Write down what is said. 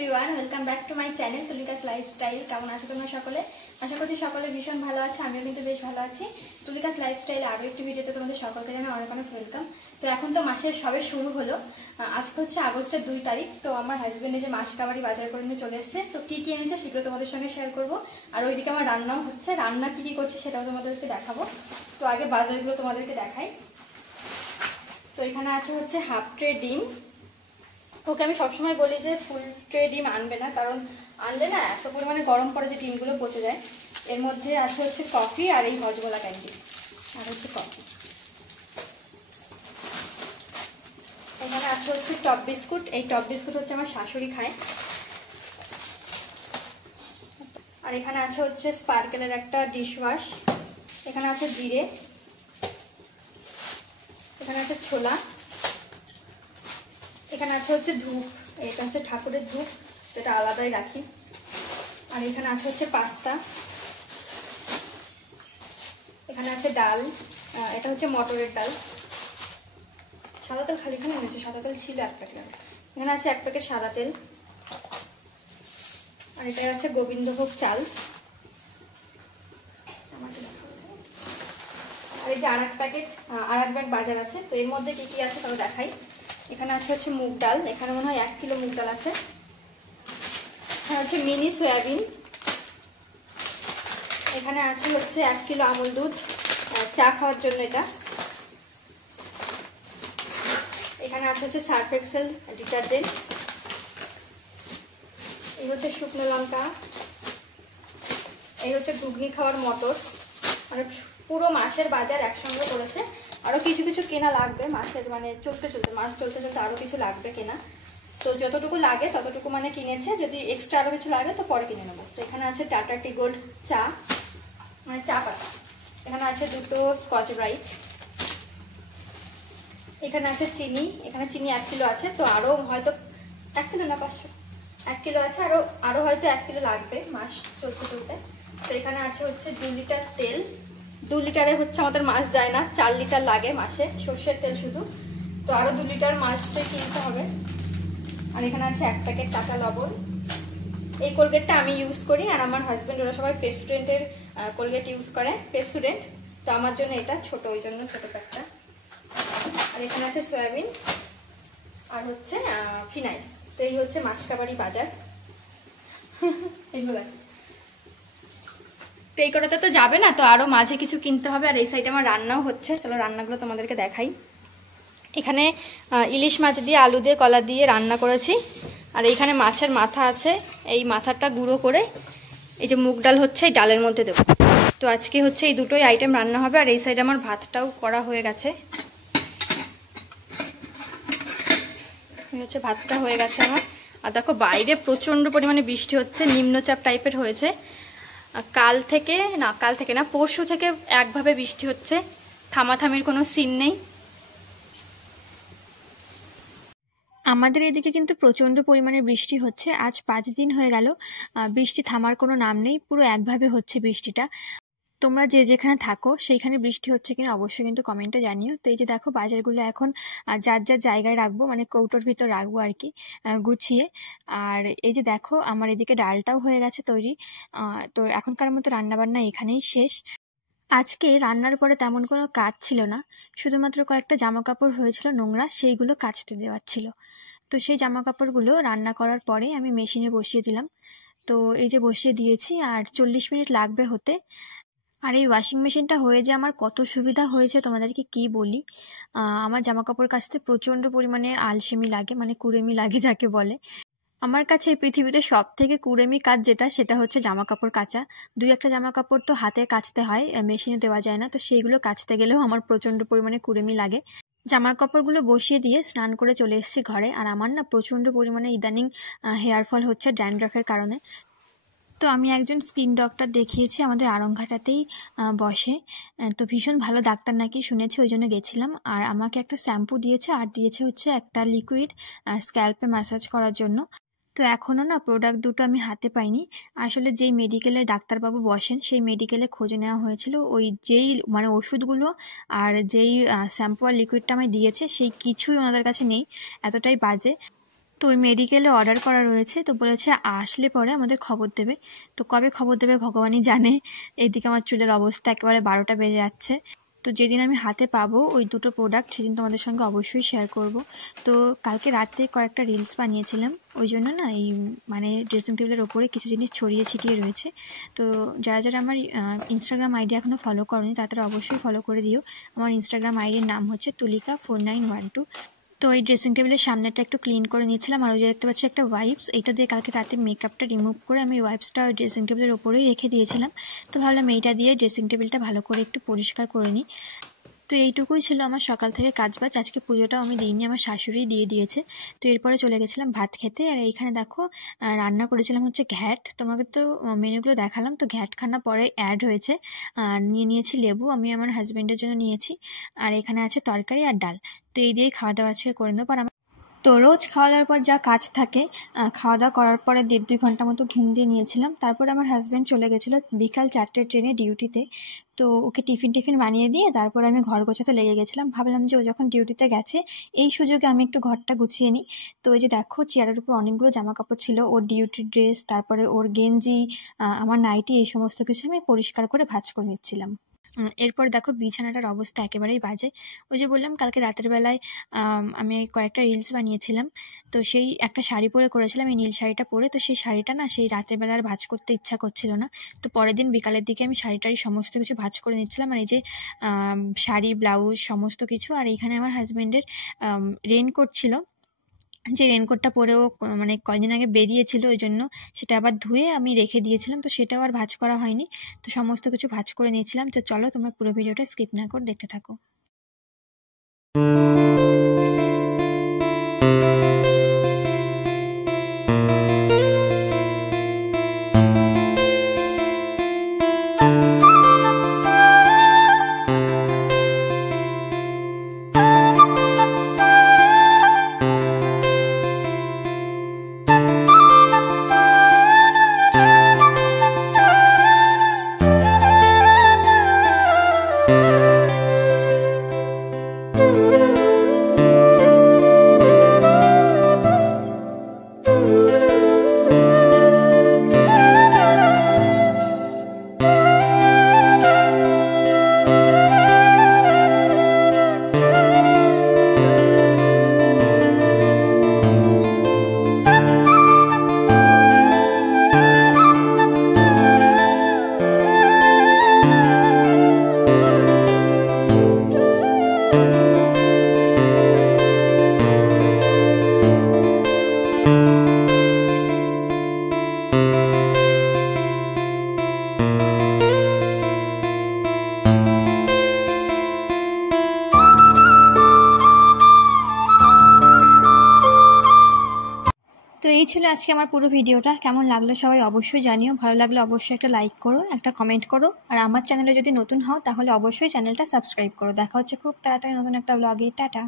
Everyone, welcome back to my channel Tulika's lifestyle. কেমন আছো তোমরা সকলে? আশা করছি সকলে ভীষণ ভালো আছে, আমিও কিন্তু বেশ ভালো আছি। তুলিকাস লাইফস্টাইলে আরও একটি ভিডিওতে তোমাদের সকলকে জানাই অনেক অনেক ওয়েলকাম। তো এখন তো মাসের সবে শুরু হলো, আজকে হচ্ছে আগস্টের 2 তারিখ। তো আমার হাজব্যান্ড যে মাস কাবাড়ি বাজার করে নিয়ে চলে এসেছে, তো কী কী এনেছে সেগুলো তোমাদের সঙ্গে শেয়ার করবো। আর ওইদিকে আমার রান্নাও হচ্ছে, রান্না কী কী করছে সেটাও তোমাদেরকে দেখাবো। তো আগে বাজারগুলো তোমাদেরকে দেখাই। তো এখানে আছে হচ্ছে হাফ ট্রে ডিম। ওকে আমি সবসময় বলি যে ফুল ট্রে ডিম আনবে না, কারণ আনলে না এত পরিমাণে গরম পড়ে যে ডিমগুলো পচে যায়। এর মধ্যে আছে হচ্ছে কফি আর এই হজমোলা ক্যান্ডি, আর হচ্ছে কফি। এখানে আছে হচ্ছে টপ বিস্কুট। এই টপ বিস্কুট হচ্ছে আমার শাশুড়ি খায়। আর এখানে আছে হচ্ছে স্পার্কেলের একটা ডিশ ওয়াশ। এখানে আছে জিরে, এখানে আছে ছোলা, এখানে আছে হচ্ছে ধূপ। এটা হচ্ছে ঠাকুরের ধূপ, যেটা আলাদাই রাখি। আর এখানে আছে হচ্ছে পাস্তা, এখানে আছে ডাল, এটা হচ্ছে মটরের ডাল। সাদা তেল খালি এখানে এনেছে, সাদা তেল ছিল 1 প্যাকেট। এখানে আছে 1 প্যাকেট সাদা তেল। আর এটা আছে গোবিন্দভোগ চাল। আর এই যে আর এক ব্যাগ বাজার আছে। তো এর মধ্যে কি কি আছে তাও দেখাই। এখানে আছে হচ্ছে মুগ ডাল, এখানে মনে হয় 1 কিলো মুগ ডাল আছে। এখানে হচ্ছে মিনি সয়াবিন। এখানে আছে হচ্ছে 1 কিলো আমুল দুধ, চা খাওয়ার জন্য এটা। এখানে আছে হচ্ছে সার্ফ এক্সেল ডিটারজেন্ট। এই হচ্ছে শুকনো লঙ্কা। এই হচ্ছে ঘুগনি খাওয়ার মটর। মানে পুরো মাসের বাজার একসঙ্গে করেছে। আরও কিছু কিছু কেনা লাগবে মাসের, মানে মাস চলতে চলতে আরও কিছু লাগবে কেনা। তো যতটুকু লাগে ততটুকু মানে কিনেছে, যদি এক্সট্রা আরও কিছু লাগে তো পরে কিনে নেবো। তো এখানে আছে টাটা টি গোল্ড চা, মানে চা পাতা। এখানে আছে 2টো স্কচ ব্রাইট। এখানে আছে চিনি, এখানে চিনি 1 কিলো আছে। তো আরও হয়তো 1 কিলো না 500, 1 কিলো আছে, আরও হয়তো 1 কিলো লাগবে মাস চলতে চলতে। তো এখানে আছে হচ্ছে 2 লিটার তেল। 2 লিটারে হচ্ছে আমাদের মাস যায় না, 4 লিটার লাগে মাসে, সর্ষের তেল শুধু। তো আরও 2 লিটার মাসে কিনতে হবে। আর এখানে আছে 1 প্যাকেট টাটা লবণ। এই কোলগেটটা আমি ইউজ করি, আর আমার হাজব্যান্ড ওরা সবাই পেপসোডেন্টের কোলগেট ইউজ করে, পেপসোডেন্ট। তো আমার জন্য এটা ছোট, ওই জন্য ছোট প্যাকটা। আর এখানে আছে সয়াবিন আর হচ্ছে ফিনাইল। তো এই হচ্ছে মাসকাবাড়ি বাজার। এইগুলো তো এই কটাতে তো যাবে না, তো আরও মাঝে কিছু কিনতে হবে। আর এই সাইডে আমার রান্নাও হচ্ছে, চলো রান্নাগুলো তোমাদেরকে দেখাই। এখানে ইলিশ মাছ দিয়ে আলু দিয়ে কলা দিয়ে রান্না করেছি। আর এইখানে মাছের মাথা আছে, এই মাথাটা গুঁড়ো করে এই যে মুগ ডাল হচ্ছে এই ডালের মধ্যে দেবো। তো আজকে হচ্ছে এই দুটোই আইটেম রান্না হবে। আর এই সাইডে আমার ভাতটাও করা হয়ে গেছে, হচ্ছে ভাতটা হয়ে গেছে আমার। আর দেখো বাইরে প্রচণ্ড পরিমাণে বৃষ্টি হচ্ছে, নিম্নচাপ টাইপের হয়েছে। কাল থেকে না পরশু থেকে একভাবে বৃষ্টি হচ্ছে, থামাথামির কোনো সিন নেই। আমাদের এদিকে কিন্তু প্রচণ্ড পরিমাণে বৃষ্টি হচ্ছে, আজ 5 দিন হয়ে গেল। বৃষ্টি থামার কোনো নাম নেই, পুরো একভাবে হচ্ছে বৃষ্টিটা। তোমরা যে যেখানে থাকো সেইখানে বৃষ্টি হচ্ছে কিনা অবশ্যই কিন্তু কমেন্টে জানিও। তো এই যে দেখো বাজারগুলো এখন যার যার জায়গায় রাখবো, মানে কৌটোর ভিতর রাখবো আর কি, গুছিয়ে। আর এই যে দেখো আমার এদিকে ডালটাও হয়ে গেছে তৈরি। তো এখনকার মতো রান্নাবান্না এখানেই শেষ। আজকে রান্নার পরে তেমন কোনো কাজ ছিল না, শুধুমাত্র কয়েকটা জামা কাপড় হয়েছিল নোংরা, সেইগুলো কাচতে দেওয়ার ছিল। তো সেই জামা কাপড়গুলো রান্না করার পরে আমি মেশিনে বসিয়ে দিলাম। তো এই যে বসিয়ে দিয়েছি, আর 40 মিনিট লাগবে হতে। আর এই ওয়াশিং মেশিনটা হয়ে যে আমার কত সুবিধা হয়েছে তোমাদেরকে কি বলি। আমার জামা কাপড় কাচতে প্রচণ্ড পরিমাণে আলসেমি লাগে, মানে কুড়েমি লাগে যাকে বলে। আমার কাছে এই পৃথিবীতে সব থেকে কুড়েমি কাজ যেটা, সেটা হচ্ছে জামা কাপড় কাচা। 2-1টা জামা কাপড় তো হাতে কাচতে হয়, মেশিনে দেওয়া যায় না। তো সেইগুলো কাচতে গেলেও আমার প্রচণ্ড পরিমাণে কুড়েমি লাগে। জামা কাপড়গুলো বসিয়ে দিয়ে স্নান করে চলে এসেছি ঘরে। আর আমার না প্রচণ্ড পরিমাণে ইদানিং হেয়ার ফল হচ্ছে ড্যান্ড্রাফের কারণে। তো আমি একজন স্কিন ডক্টর দেখিয়েছি, আমাদের আড়ংঘাটাতেই বসে। তো ভীষণ ভালো ডাক্তার নাকি শুনেছি, ওই জন্য গেছিলাম। আর আমাকে একটা শ্যাম্পু দিয়েছে, আর দিয়েছে হচ্ছে একটা লিকুইড স্ক্যাল্পে ম্যাসাজ করার জন্য। তো এখনও না প্রোডাক্ট দুটো আমি হাতে পাইনি। আসলে যেই মেডিকেলে ডাক্তারবাবু বসেন সেই মেডিকেলে খোঁজে নেওয়া হয়েছিল, ওই যেই মানে ওষুধগুলো আর যেই শ্যাম্পু আর লিকুইডটা আমায় দিয়েছে সেই কিছুই ওনাদের কাছে নেই, এতটাই বাজে। তো ওই মেডিকেলে অর্ডার করা রয়েছে, তো বলেছে আসলে পরে আমাদের খবর দেবে। তো কবে খবর দেবে ভগবানই জানে। এইদিকে আমার চুলের অবস্থা একেবারে 12টা বেজে যাচ্ছে। তো যেদিন আমি হাতে পাবো ওই দুটো প্রোডাক্ট সেদিন তোমাদের সঙ্গে অবশ্যই শেয়ার করব। তো কালকে রাতে কয়েকটা রিলস বানিয়েছিলাম, ওই জন্য না এই মানে ড্রেসিং টেবিলের ওপরে কিছু জিনিস ছড়িয়ে ছিটিয়ে রয়েছে। তো যারা যারা আমার ইনস্টাগ্রাম আইডি এখনও ফলো করনি তারা অবশ্যই ফলো করে দিও। আমার ইনস্টাগ্রাম আইডির নাম হচ্ছে tulika4912। তো এই ড্রেসিং টেবিলের সামনেটা একটু ক্লিন করে নিচ্ছিলাম, আর ওই যে দেখতে পাচ্ছি একটা ওয়াইপস, এইটা দিয়ে কালকে রাতে মেকআপটা রিমুভ করে আমি ওয়াইপসটা ওই ড্রেসিং টেবিলের ওপরেই রেখে দিয়েছিলাম। তো ভাবলাম এইটা দিয়ে ড্রেসিং টেবিলটা ভালো করে একটু পরিষ্কার করে নিই। তো এইটুকুই ছিল আমার সকাল থেকে কাজবাজ। আজকে পুজোটাও আমি দিইনি, আমার শাশুড়ি দিয়ে দিয়েছে। তো এরপরে চলে গেছিলাম ভাত খেতে। আর এইখানে দেখো রান্না করেছিলাম হচ্ছে ঘ্যাট। তোমাকে তো মেনুগুলো দেখালাম, তো ঘ্যাট খানা পরে অ্যাড হয়েছে। আর নিয়েছি লেবু, আমি আমার হাজব্যান্ডের জন্য নিয়েছি। আর এখানে আছে তরকারি আর ডাল। তো এই দিয়েই খাওয়া দাওয়া আজকে করে নেবো। আর তো রোজ খাওয়া দাওয়ার পর যা কাজ থাকে, খাওয়া দাওয়া করার পরে 1.5-2 ঘন্টা মতো ঘুম দিয়ে নিয়েছিলাম। তারপরে আমার হাজব্যান্ড চলে গেছিলো বিকাল 4টের ট্রেনে ডিউটিতে। তো ওকে টিফিন বানিয়ে দিয়ে তারপরে আমি ঘর গোছাতে লেগে গেছিলাম। ভাবলাম যে ও যখন ডিউটিতে গেছে এই সুযোগে আমি একটু ঘরটা গুছিয়ে নিই। তো ওই যে দেখো চেয়ারের উপর অনেকগুলো জামা কাপড় ছিল, ওর ডিউটির ড্রেস, তারপরে ওর গেঞ্জি, আমার নাইটি, এই সমস্ত কিছু আমি পরিষ্কার করে ভাঁজ করে নিচ্ছিলাম। এরপর দেখো বিছানাটার অবস্থা একেবারেই বাজে। ওই যে বললাম কালকে রাতের বেলায় আমি কয়েকটা রিলস বানিয়েছিলাম। তো সেই একটা শাড়ি পরে করেছিলাম, এই নীল শাড়িটা পরে। তো সেই শাড়িটা না সেই রাতের বেলা আর ভাঁজ করতে ইচ্ছা করছিল না। তো পরের দিন বিকালের দিকে আমি শাড়িটারি সমস্ত কিছু ভাঁজ করে নিচ্ছিলাম। আর এই যে শাড়ি, ব্লাউজ সমস্ত কিছু। আর এইখানে আমার হাজব্যান্ডের রেনকোট ছিল, যে রেনকোটটা পরেও মানে কয়দিন আগে বেরিয়েছিল, ওই জন্য সেটা আবার ধুয়ে আমি রেখে দিয়েছিলাম। তো সেটাও আর ভাঁজ করা হয়নি। তো সমস্ত কিছু ভাঁজ করে নিয়েছিলাম। তো চলো তোমরা পুরো ভিডিওটা স্কিপ না করে দেখতে থাকো। তো এই ছিল আজকে আমার পুরো ভিডিওটা। কেমন লাগলো সবাই অবশ্যই জানিও। ভালো লাগলে অবশ্যই একটা লাইক করো, একটা কমেন্ট করো। আর আমার চ্যানেলে যদি নতুন হও তাহলে অবশ্যই চ্যানেলটা সাবস্ক্রাইব করো। দেখা হচ্ছে খুব তাড়াতাড়ি নতুন একটা ব্লগে। টাটা।